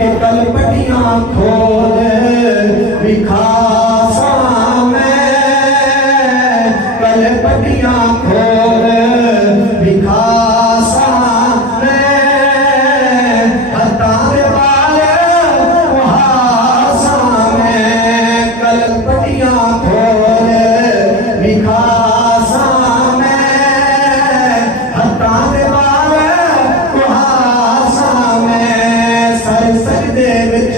कल पटियां खोल विखासा में, कल पटियां खोल विखासा में, हतारे वाले कुहासा में, कल पटियां खोल विखासा में, हतारे वाले कुहासा में, सर सजदे में